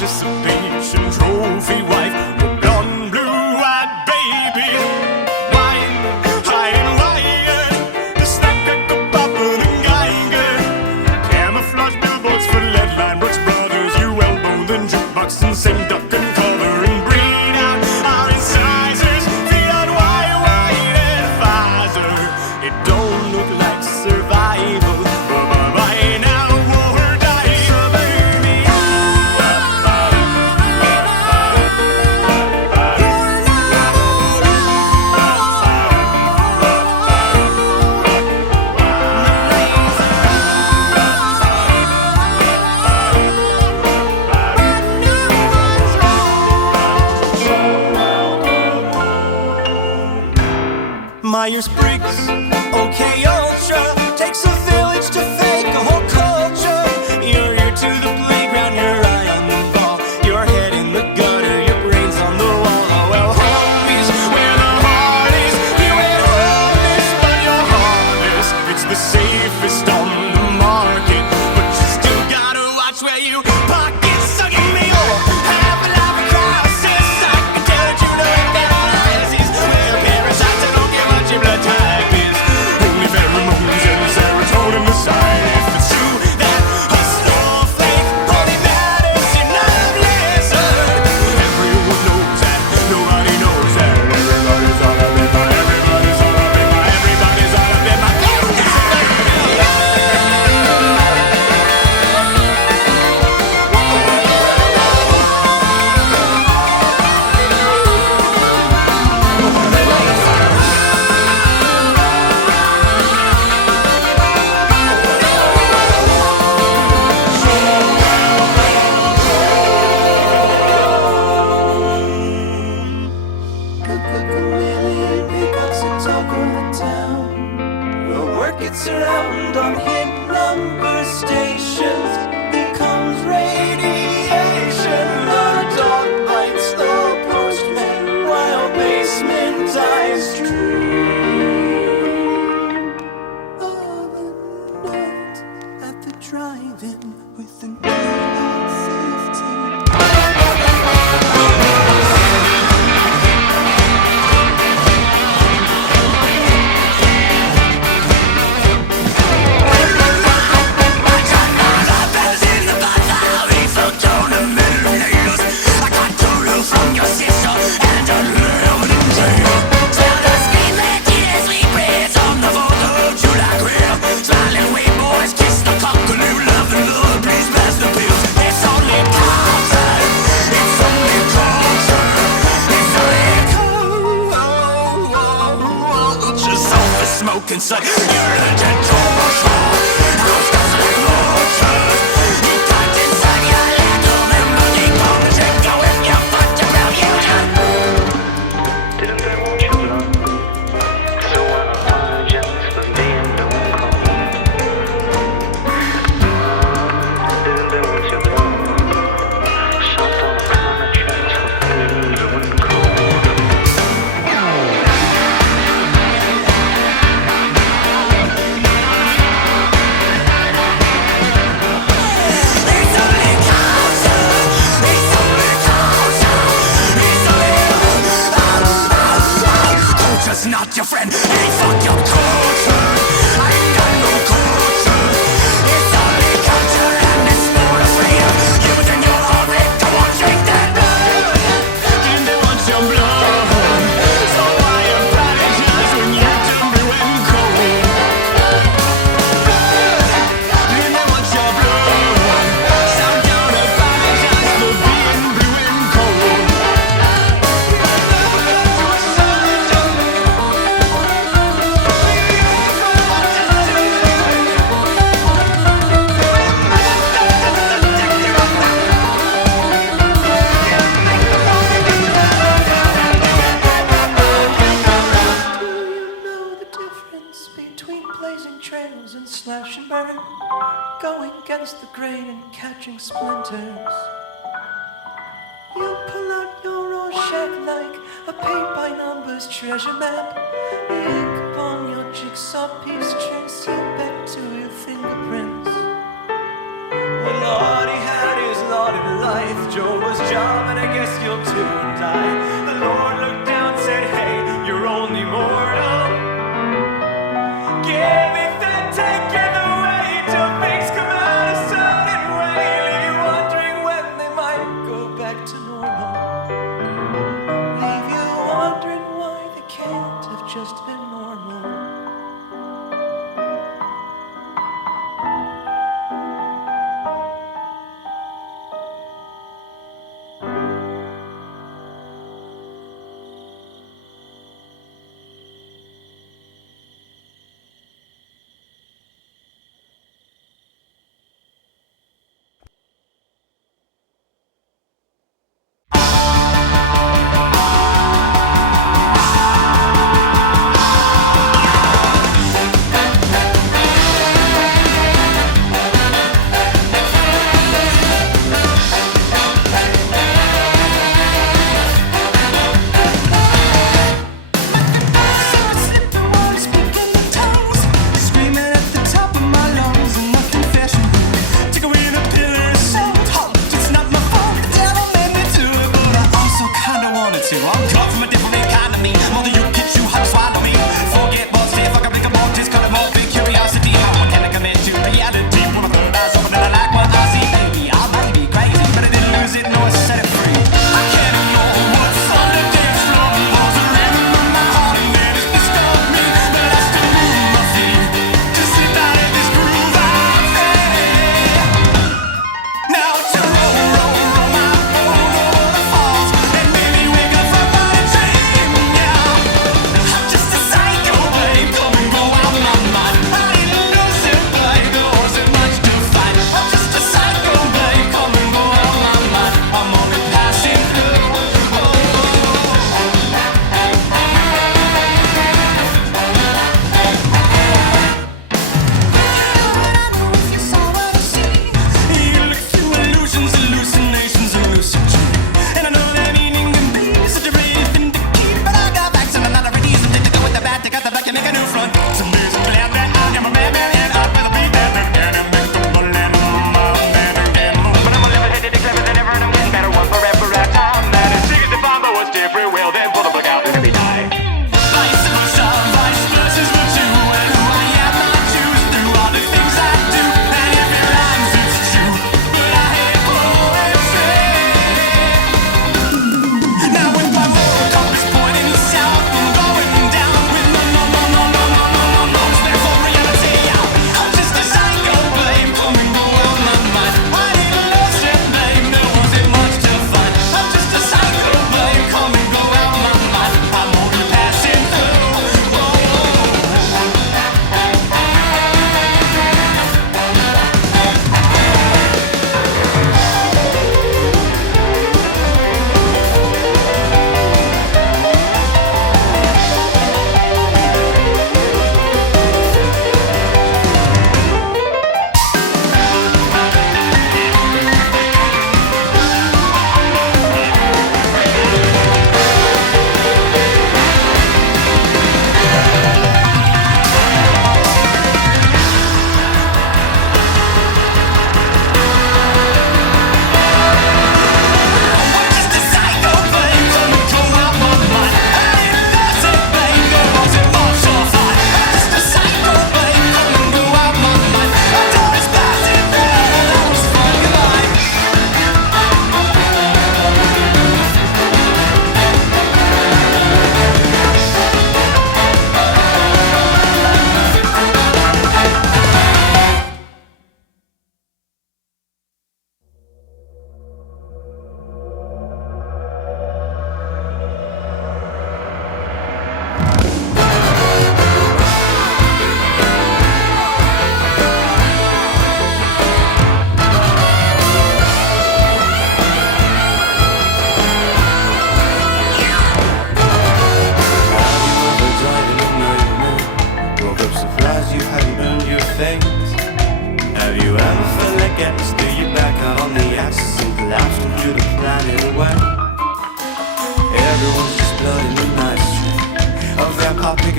participation trophy wife, blonde, blue-eyed baby, wine, hiding wire, the snack at the Papa and Geiger, camouflage billboards for leadline, Brooks Brothers, you elbow, then jukebox and sing duck and cover and breed out our incisors, feed on wire, white and Pfizer. It don't look like survival, but by now war dies. Suburbia. Myers-Briggs, okay, Ultra, takes a village to fake a whole culture. You're here to the playground, your eye on the ball, your head in the gutter, your brains on the wall. Oh well, homies, where the heart is, you ain't honest, but your harvest, it's the safest on the market, but you still gotta watch where you pocket. So give me your half-life crisis. I can tell that you know that analysis, well, parasites, I don't care what your blood type is, only pheromones and serotonin decide if it's true that hustle fake only matters in a blizzard. Everyone knows that, nobody knows that. Everybody's all up in my, everybody's all up in my, everybody's all up in my. Chameleon pickups and talk of the town. We'll work its around on hit number stations. Becomes radiation. The dog bites the postman while basement dies true. Overnight at the drive-in with an AR-15. Smoke inside, you're the dead torso. House doesn't motor. You got inside your little memory bomb. Check go if you fucked around, you done. Didn't they want your blood? So why not virgins for being don't come? Didn't they want your blood? Shot on a planet tracks for being don't come. Culture's not your friend, hey, fuck your culture. I ain't got no culture. It's only culture and it's more afraid of using your heart to want drink that blood. Didn't they want your blood? So why apologize when you turn blue and cold? Didn't they want your blood? So don't apologize for being blue and cold. Trails and slash and burn, going against the grain and catching splinters. You pull out your Rorschach like a paint-by-numbers treasure map. The ink upon your jigsaw piece trace you back to your fingerprints. When all he had is lauded life, Joe steal too and die. The Lord looked down and said, hey, you're only mortal. Give it that take it away till things come out a sudden way. Leave you wondering when they might go back to normal. Leave you wondering why they can't have just been normal.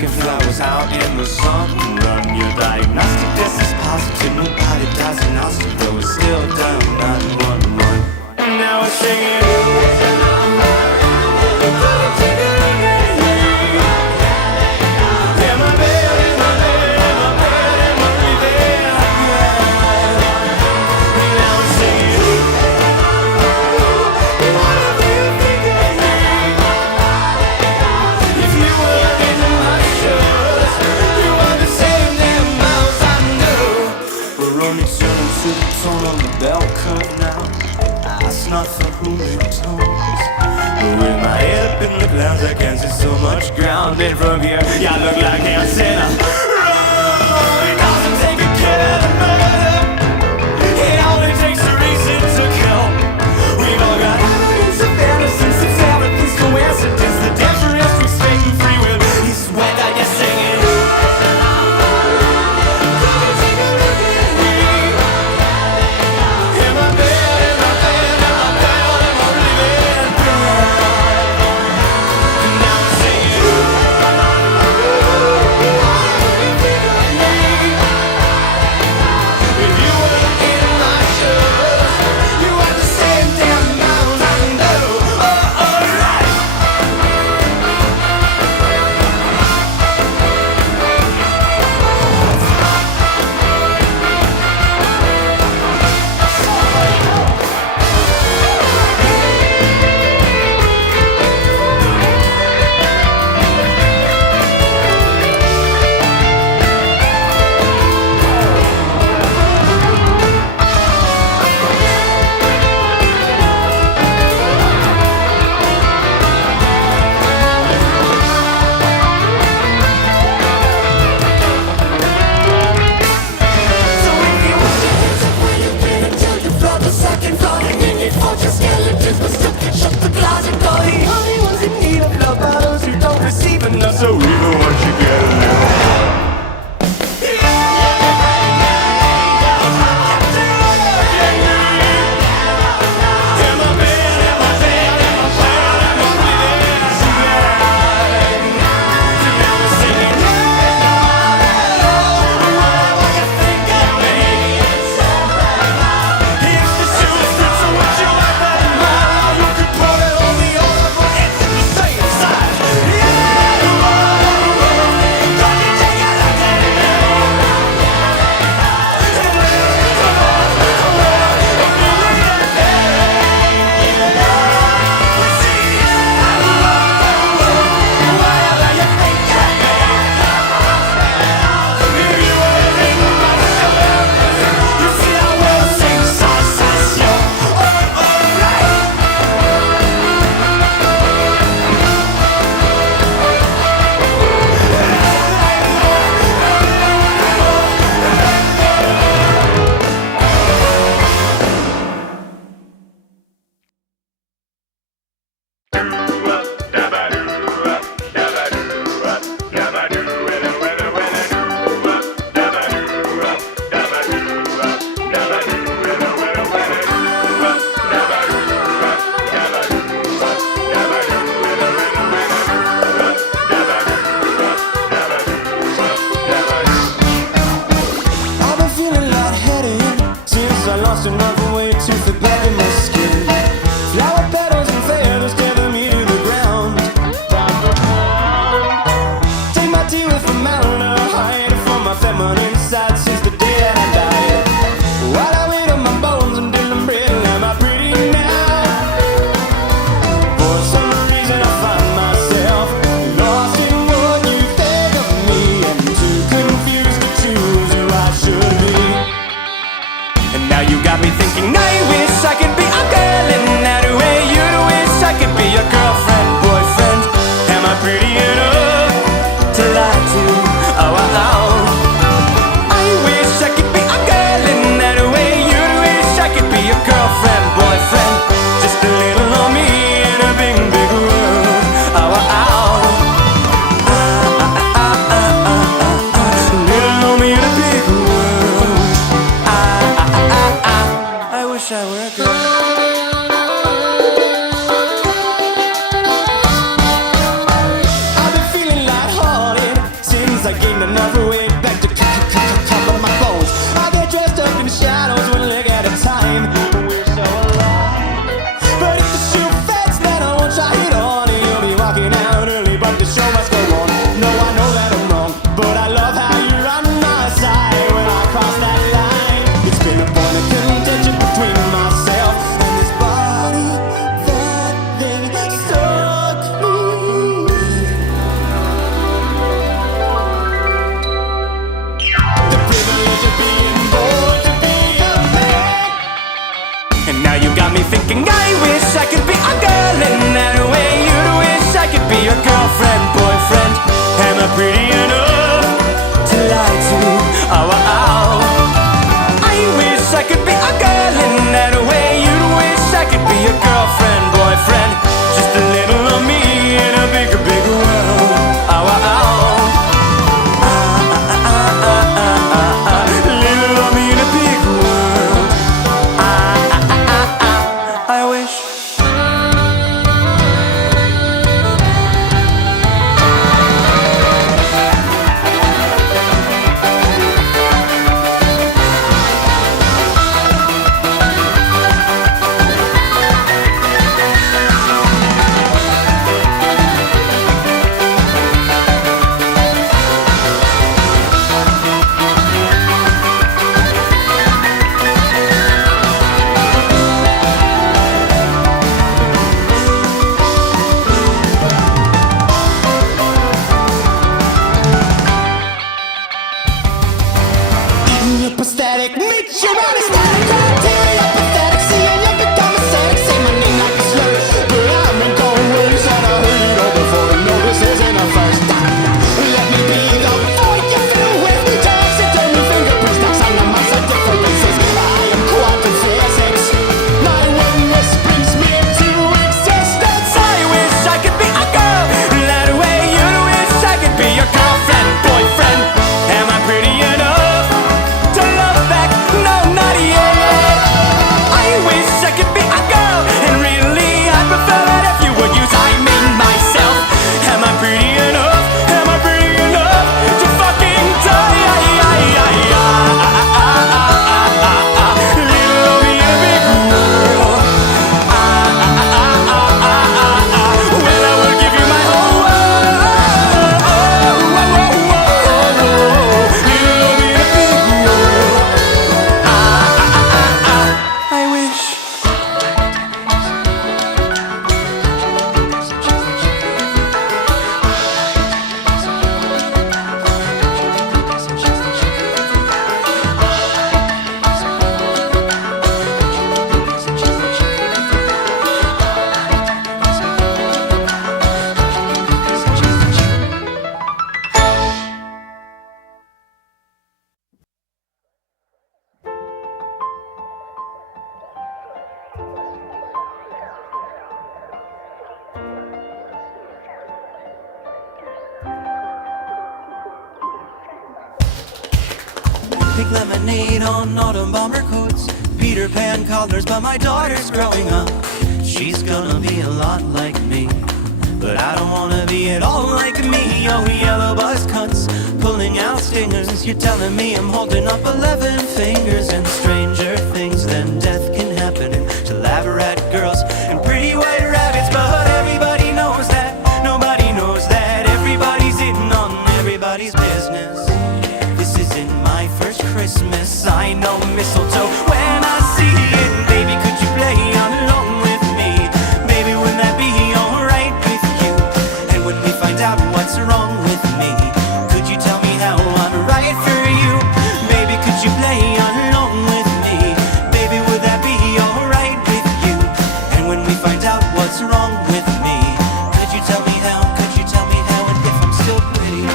picking flowers out in the sun. Run your diagnostic test is positive. Nobody dies in hospital, though it's still down 911. Now we're singing. to the tone of the bell curve now. Ask not for whom it tones. With my head up in the clouds, I can't see so much ground. And from here, yeah, I look like a sinner. It doesn't take a killer to murder. It only takes a reason to kill. We've all got evidence of innocence. It's everything's coincidence. The difference between fate and free will is whether you're singing. So even once you get a little got me thinking I wish I could be a girl in that way. You'd wish I could be your girlfriend, boyfriend. Am I pretty enough to lie to? Oh, oh, oh. I wish I could be a girl in that way. You'd wish I could be your girlfriend, boyfriend. Just a little of me in a bigger, bigger world. Oh, oh, oh. Little of me in a big world. I wish. Pathetic, meet your honest static criteria. Pathetic, seeing you become aesthetic. Say my name like a slur, but I've been going ways and I heard it all before. No, this isn't a first time. Let me be the void you fill with taxidermy fingerprints. Now sign on my side differences. I am quantum physics. My oneness brings me into existence. I wish I could be a girl that way. You'd wish I could be your girlfriend, boyfriend. Am I pretty enough to love back? No, not yet. I wish I could be a girl, and really I prefer that if you would use I mean myself. Am I pretty enough? Am I pretty enough to fucking die? Little me in a big world. Well, I will give you my whole world. Little me in a big world. I wish. Pink lemonade on autumn bomber coats, Peter Pan collars, but my daughter's growing up. She's gonna be a lot like me, but I don't wanna be at all like me. Oh, yellow buzz cuts, pulling out stingers. You're telling me I'm holding up 11 fingers, and stranger things than death can happen, and to elaborate girls and pretty white rabbits. But everybody knows that, nobody knows that. Everybody's in on everybody's business. This isn't my first Christmas. I know mistletoe when I see it. Baby, could you play along with me? Baby, would that be alright with you? And when we find out what's wrong with me, could you tell me how I'm right for you? Baby, could you play along with me? Baby, would that be alright with you? And when we find out what's wrong with me, could you tell me how? Could you tell me how? And if I'm still pretty?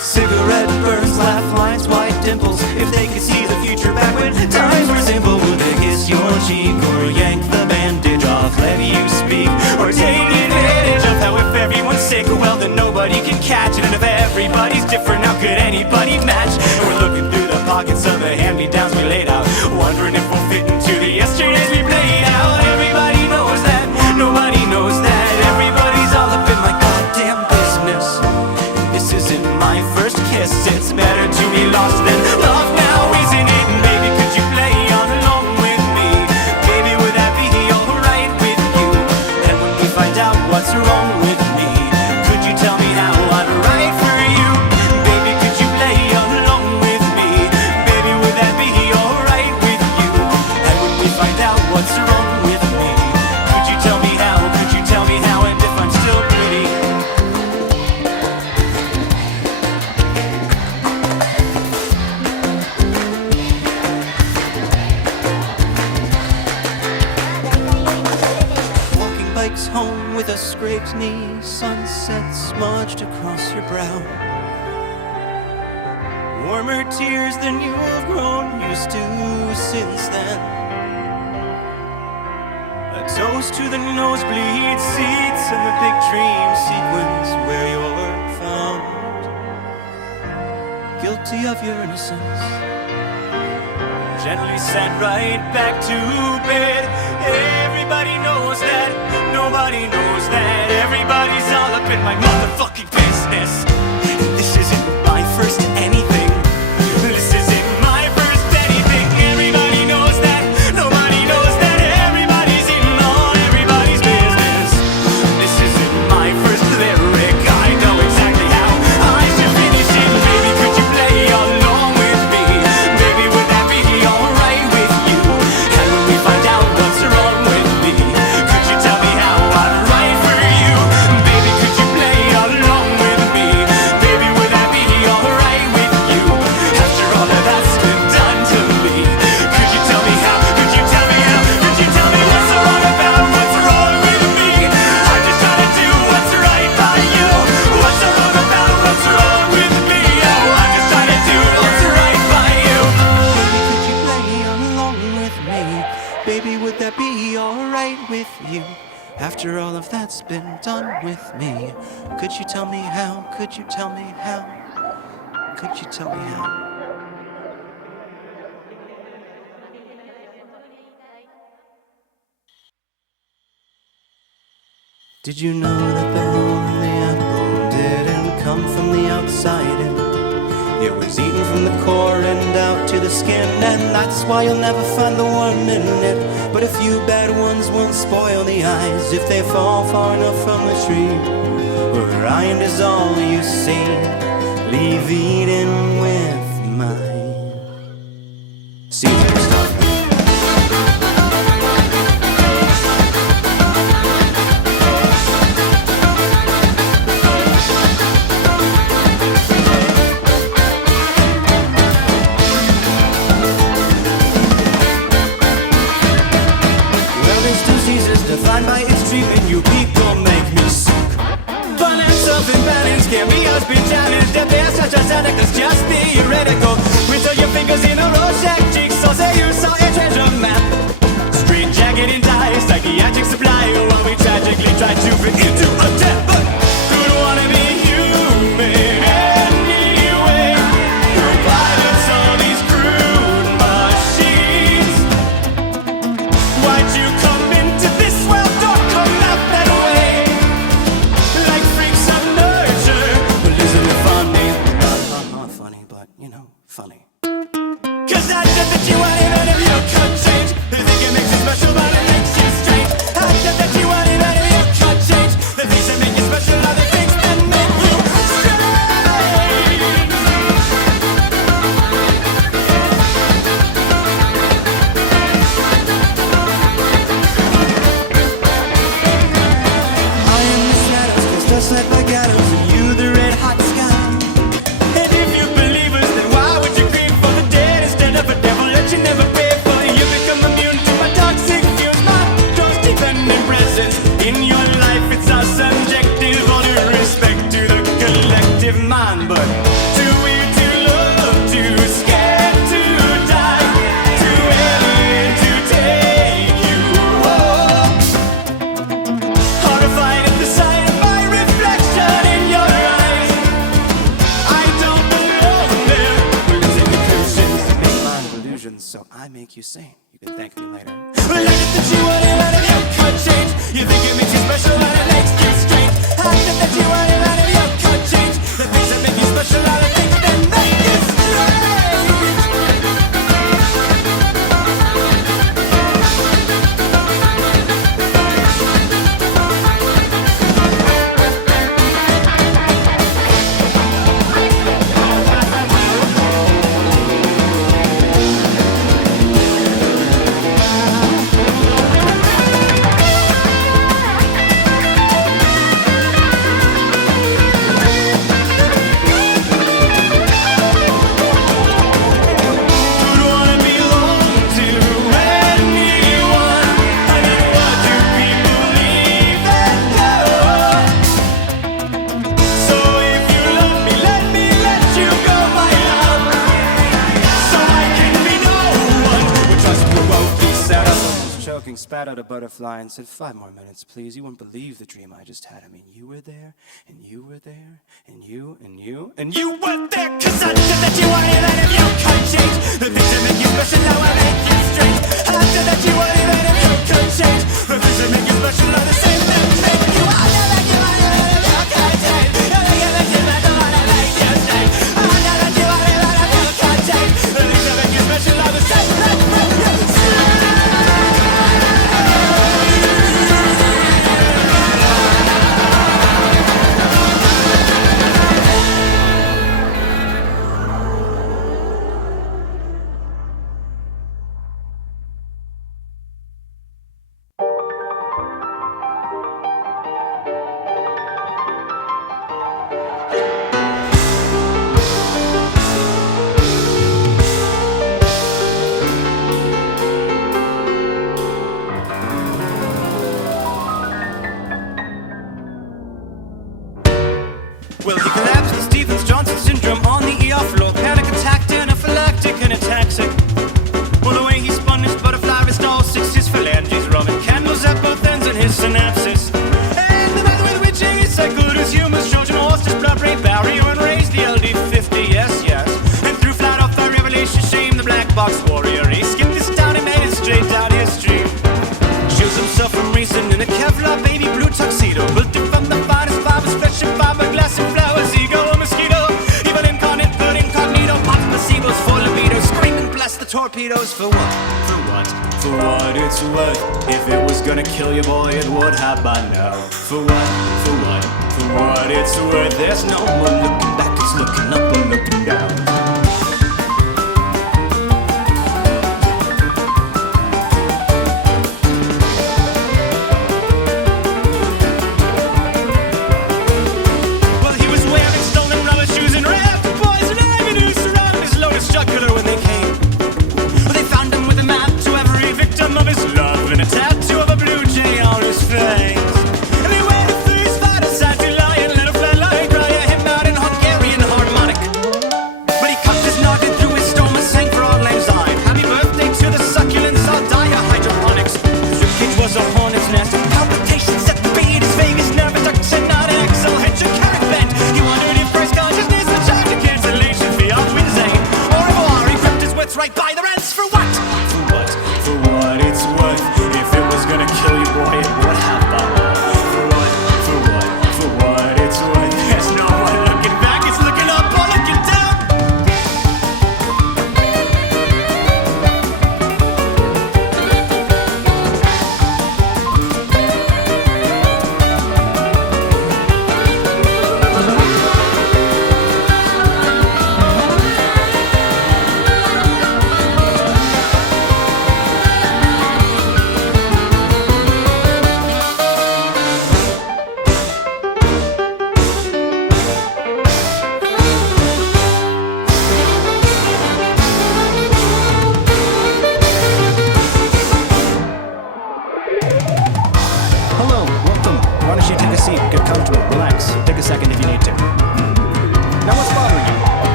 Cigarette burns, laugh lines, white dimples. If they could see the future back when times were simple, would they kiss your cheek or yank the bandage off, let you speak, or take advantage of how if everyone's sick, well then nobody can catch it, and if everybody's different, how could anybody match? And we're looking through the pockets of the hand-me-downs we laid out, wondering if we'll fit into the yesterdays we played out. Everybody knows that, nobody knows that. Everybody's all up in my goddamn business. This isn't my first kiss. It's better to be lost than loved now, isn't it? And baby, could you play along with me? Baby, would that be alright with you? And when we find out what's wrong with me, could you tell me how I'm right for you? Baby, could you play along walks home with a scraped knee, sunset smudged across your brow. Warmer tears than you've grown used to since then. A toast to the nosebleed seats and the big dream sequence where you're found. Guilty of your innocence, gently sent right back to bed. Everybody knows that, nobody knows that. Everybody's all up in my motherfucking business. This isn't my first anything. This isn't my first anything. Everybody knows that, nobody knows that. Everybody's in all everybody's business. This isn't my first lyric. I know exactly how I should finish it. Baby, could you play along with me? Baby, would that be alright with you? And when we find out what's wrong with me, could you tell me how I'm right for you? Baby, could you play along with me? Baby, would that be alright with you? After all of that's been done to me, could you tell me how? Could you tell me how? Could you tell me what's wrong about what's wrong with me? I'm just trying to do what's right by you. What's wrong about what's wrong with me? Oh, I'm just trying to do what's right by you. Baby, could you play along with me? Baby, would that be alright with you? After all of that's been done with me, could you tell me how? Could you tell me how? Could you tell me how? Did you know that the hole in the apple didn't come from the outside in? It was eaten from the core and out to the skin, and that's why you'll never find the worm in it. But a few bad ones won't spoil the eyes if they fall far enough from the tree. The rind is all you see. Leave Eden with mine. Season start. Defined by its treatment, you people make me sick. Balance of imbalance can be us be challenged. If there's such a Tthhaannk that's just theoretical. Wiggle your fingers in a row, shack jigsaw, say you saw a treasure map. Straight jacket and tie, psychiatric supply, while we tragically try to fit into a tent. But who'd wanna be human anyway? Who pilots all these crude machines? Why'd you come into this world? Don't come out that way. Like freaks of nurture. Well, isn't it funny? Not funny, but you know, funny. Cause I said that you weren't even if you could change. They think it makes you special, but it makes you strange. butterfly and said, 5 more minutes, please. You wouldn't believe the dream I just had. I mean, you were there, and you were there, and you, and you, and you were there. Cause I said that you wanted that if you could change the things that make you special, now I make you strange. I said that you wanted that if you could change the things that make you special, are the same that make you. I said that you wanted that if you could change the things that make you special, are the make you strange. I said that you wanted that if you could change the things that make you special, are the same that make you. Well, he collapsed with Stevens-Johnson syndrome on the ER floor. Panic attack, anaphylactic and ataxic. Well, the way he spun his butterfly wrist, all 6 his phalanges rubbing candles at both ends in his synapses. And the method with which he cycled his humans, Trojan horse, his blood-brain barrier, and raised the LD50, yes, yes. And threw flat off by revelation shame, the black box warrior. He skipped his town and made it straight down his stream. Shows himself from racing in a Kevlar baby blue tuxedo, built it from the finest fibers, fresh and fiberglass and flowers. Ego, a mosquito, evil incarnate, good incognito, pop placebos for libido, screaming bless the torpedoes. For what? For what? For what it's worth. If it was gonna kill you, boy, it would have by now. For what? For what? For what it's worth. There's no more looking back, it's looking up or looking down.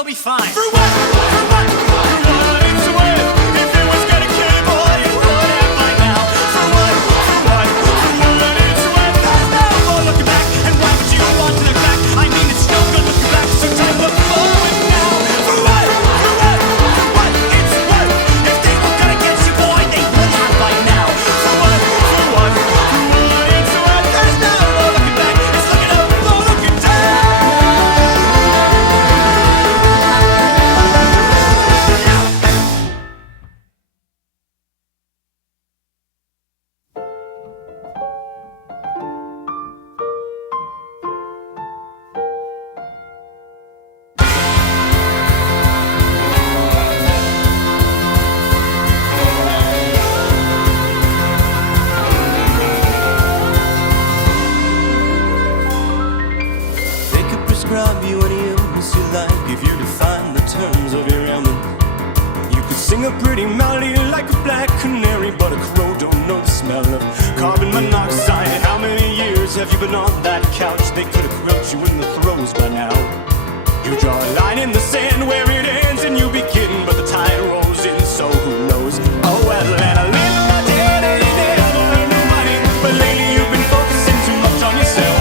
you'll be fine. For what? For what? For what it's worth. If it was gonna kill you, boy, you would have by now. For what? For what? For what it's worth. There's no more looking back. And why would you want to look back? I mean, it's no good looking back, so time look forward now. For what? For what? For what it's worth. If they were gonna get you, boy, they would have by now. For what? For what? For what it's worth. There's no more looking back. It's looking up, no looking down. They could prescribe you any illness you like if you define the terms of your ailment. You could sing a pretty melody like a black canary, but a crow don't know the smell of carbon monoxide. How many years have you been on that couch? They could have quilled you in the throes by now. You draw a line in the sand where it ends and you begin, but the tide rolls in, so who knows? Oh well, and I live my day, never hurt nobody, but lately you've been focusing too much on yourself.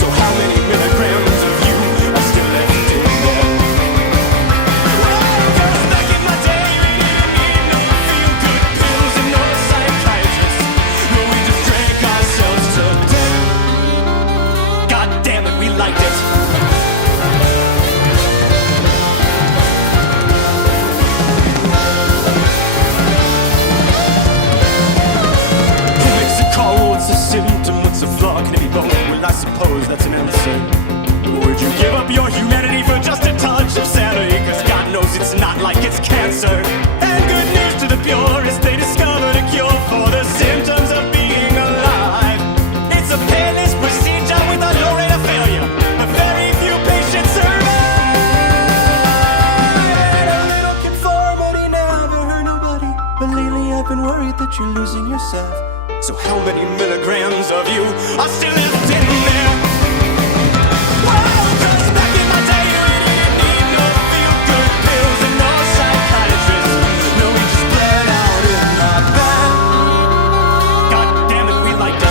So how many milligrams of you are still left in there? Well, 'cause back in my day, we didn't need no feel-good pills and no psychiatrists. No, we just drank ourselves to death. God damn it, we liked it. Who makes a call? What's a symptom? What's a flaw? Can it be both? Well, I suppose that's an answer. Would you give up your humanity for just a touch of sanity? 'Cause God knows it's not like it's cancer. And good news to the purest, they discovered a cure for the symptoms of being alive. It's a painless procedure with a low rate of failure, but very few patients survive. And a little conformity never hurt nobody, but lately I've been worried that you're losing yourself. So how many milligrams of you are still left in there? Well, 'cause back in my day, we didn't need no feel-good pills and no psychiatrists. No, we just bled out in our bed. God damn it, we liked it.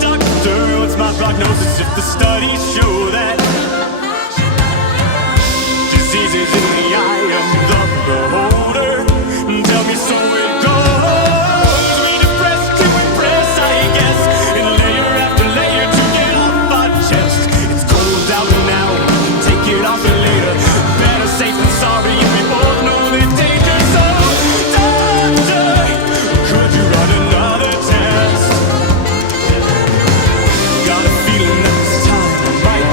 Doctor, what's my prognosis if the studies show that disease is in the eye of the beholder? Tell me so it goes. We depress to impress, I guess, and layer after layer to get off our chest. It's cold out now, take it off later. Better safe than sorry, we both know the danger. So, doctor, could you run another test? Got a feeling that this time I might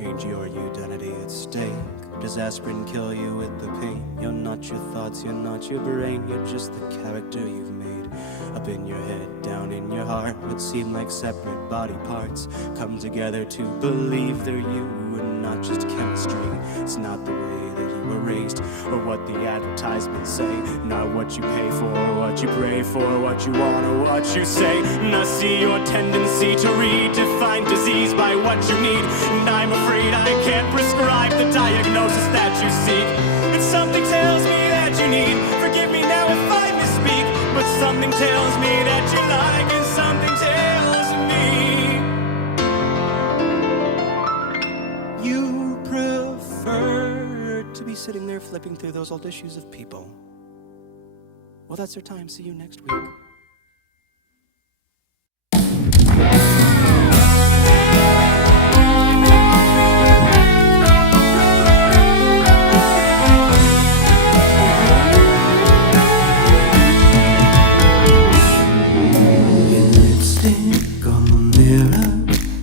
Ain't your identity at stake? Does aspirin kill you with the pain? You're not your thoughts, you're not your brain. You're just the character you've made. Up in your head, down in your heart. Would seem like separate body parts come together to believe they're you and not just chemistry. It's not the way that you were raised or what the advertisements say. Not what you pay for or what you pray for, what you want or what you say. And I see your tendency to redefine disease by what you need. And I'm afraid I can't prescribe the diagnosis that you seek. And something tells me that you need. Forgive me now if I misspeak, but something tells me that you like, and something tells me you prefer to be sitting there flipping through those old issues of People. Well, that's our time. See you next week.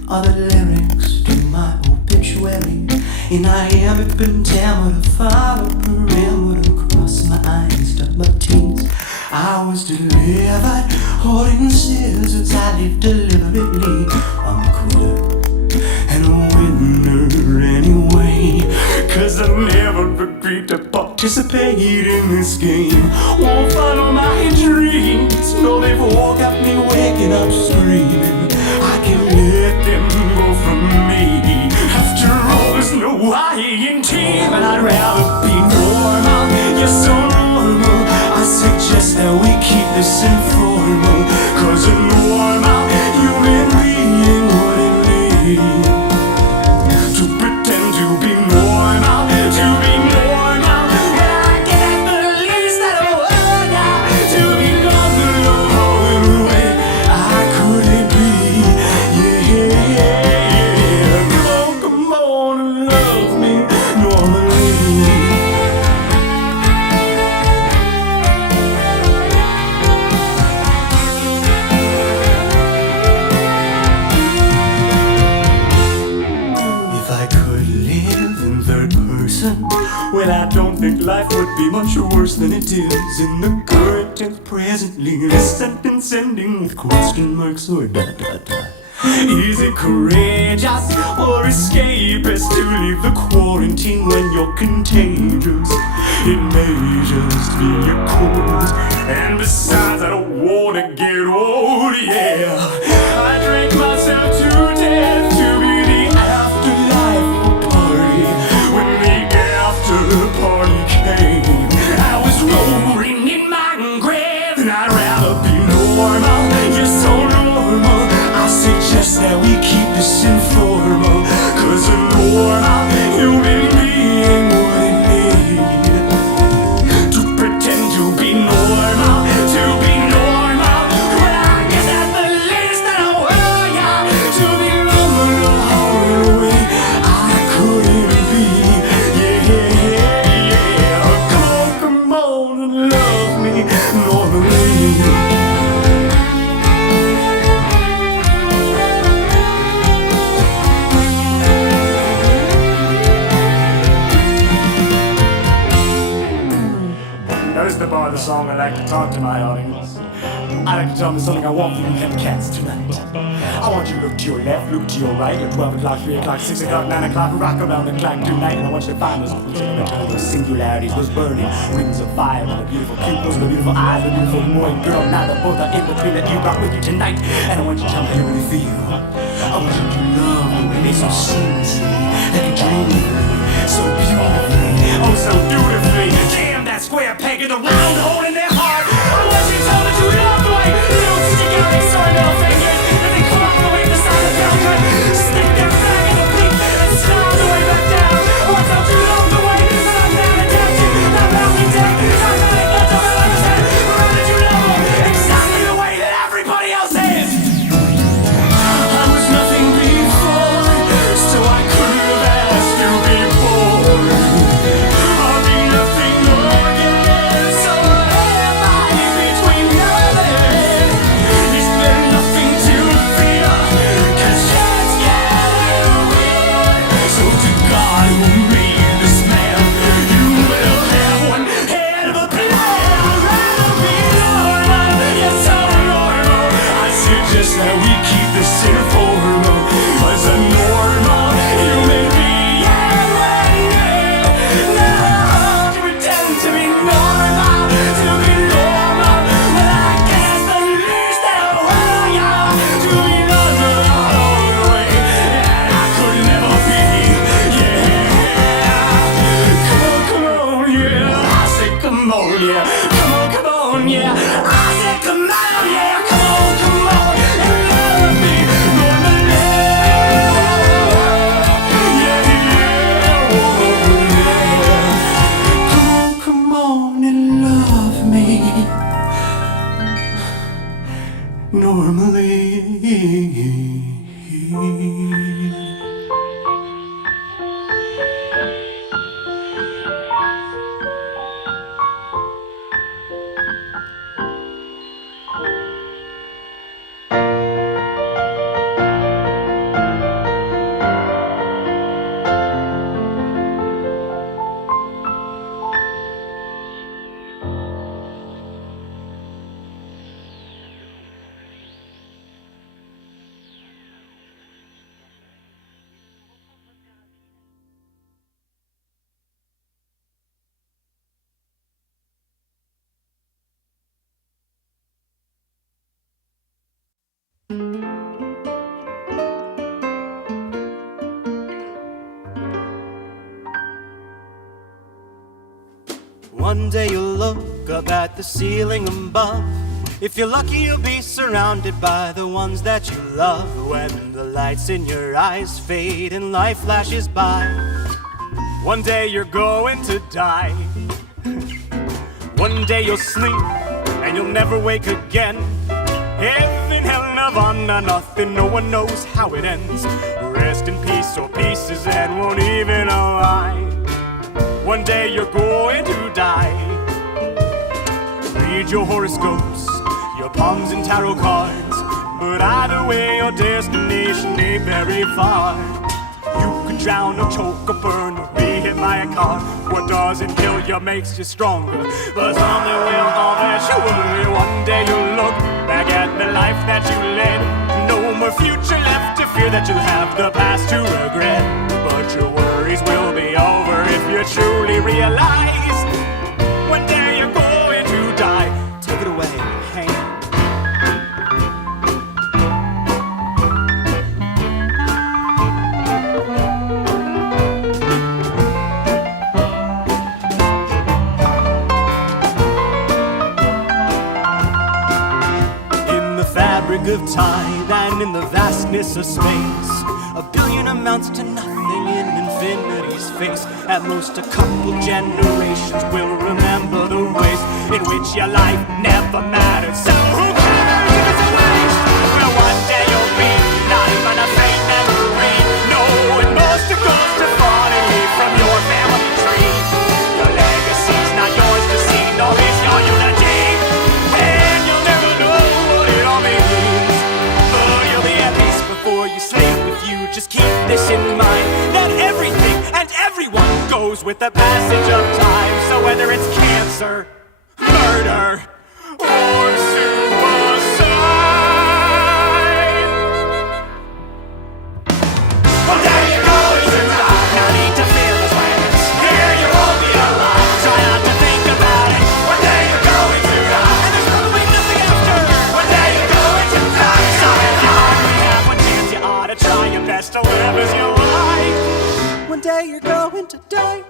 Are the lyrics to my obituary? And I am a pentameter, follow perimeter, cross my eyes, dot my T's. I was delivered, holding scissors, I live deliberately. I'm a quitter and a winner anyway, 'cause I never agreed to participate in this game. Won't follow my dreams, no, they've all got me waking up screaming. I can't let them go from me. After all, there's no I in team, and I'd rather be normal. You're so normal. I suggest that we keep this informal, 'cause a normal human being wouldn't need to pretend to be normal, to be normal. And I get at the least that I want now, to be normal the whole way. I couldn't be. Come on and love me normally. If I could live in third person, well, I don't think life would be much worse than it is in the current tense presently. This sentence ending with question marks or dot dot dot. Is it courageous or escapist to leave the quarantine when you're contagious? It may just be a cold, and besides I don't wanna get old, yeah. I drank myself to death to be the afterlife party. When the after party came, I was rolling in my grave, and I'd rather be normal. You're so normal. I suggest that we keep this informal, 'cause a normal human being wouldn't need to pretend to be normal, to be normal. Well, I guess at the least that I were, yeah, to be normal the whole way. I couldn't be, yeah. Come on and love me normally. This is the part of the song I like to talk to my audience. I like to tell them something I want from you cats tonight. I want you to look to your left, look to your right. At 12 o'clock, 3 o'clock, 6 o'clock, 9 o'clock, rock around the clock tonight. And I want you to find those singularities, those burning rings of fire, the beautiful pupils, the beautiful eyes, the beautiful boy and girl. Now that both are in between that you brought with you tonight. And I want you to tell me how you really feel. I want you to love the way they so seamlessly, like a dream, so beautifully, oh so dutifully. Damn that square peg in the round hole in their heart. I want you to tell me you love the way you stick out these sorry little fingers, and they come all the way to the side of the cut. Stick their flag in the beat and slide the way back down. I want to you love the way that I'm down and down to that mountain deck. I'm not able to understand, but how did you know exactly the way that everybody else is? I was nothing before, so I could have asked you. One day you'll look up at the ceiling above. If you're lucky, you'll be surrounded by the ones that you love. When the lights in your eyes fade and life flashes by, one day you're going to die. One day you'll sleep and you'll never wake again. Heaven, hell, nirvana, nothing, no one knows how it ends. Rest in peace or pieces and won't even align. One day you're going to die. Read your horoscopes, your palms and tarot cards, but either way your destination ain't very far. You can drown or choke or burn or be hit by a car. What doesn't kill you makes you stronger, but something will eventually. One day you'll look back at the life that you led. No more future left to fear that you'll have the past to regret. But your worries will be over if you truly realize one day you're going to die. Take it away, Hank. In the fabric of time and in the vastness of space, a billion amounts to nothing in infinity's face. At most a couple generations will remember the ways in which your life never mattered. So who cares if it's a waste? Well, one day you'll be not even a faint memory. No, it must have gone to far and leave from your family tree. Your legacy's not yours to see, nor is your eulogy. And you'll never know what it all means. But you'll be at peace before you sleep if you just keep this in mind, that everything and everyone goes with the passage of time. So whether it's cancer, murder, or suicide, one day you're going to die. No need to fear the plans. Here you won't be alive. Try not to think about it. One day you're going to die. And there's probably nothing after. One day you're going to die. So if you only have one chance, you ought to try your best to live as you like. One day you're going to die.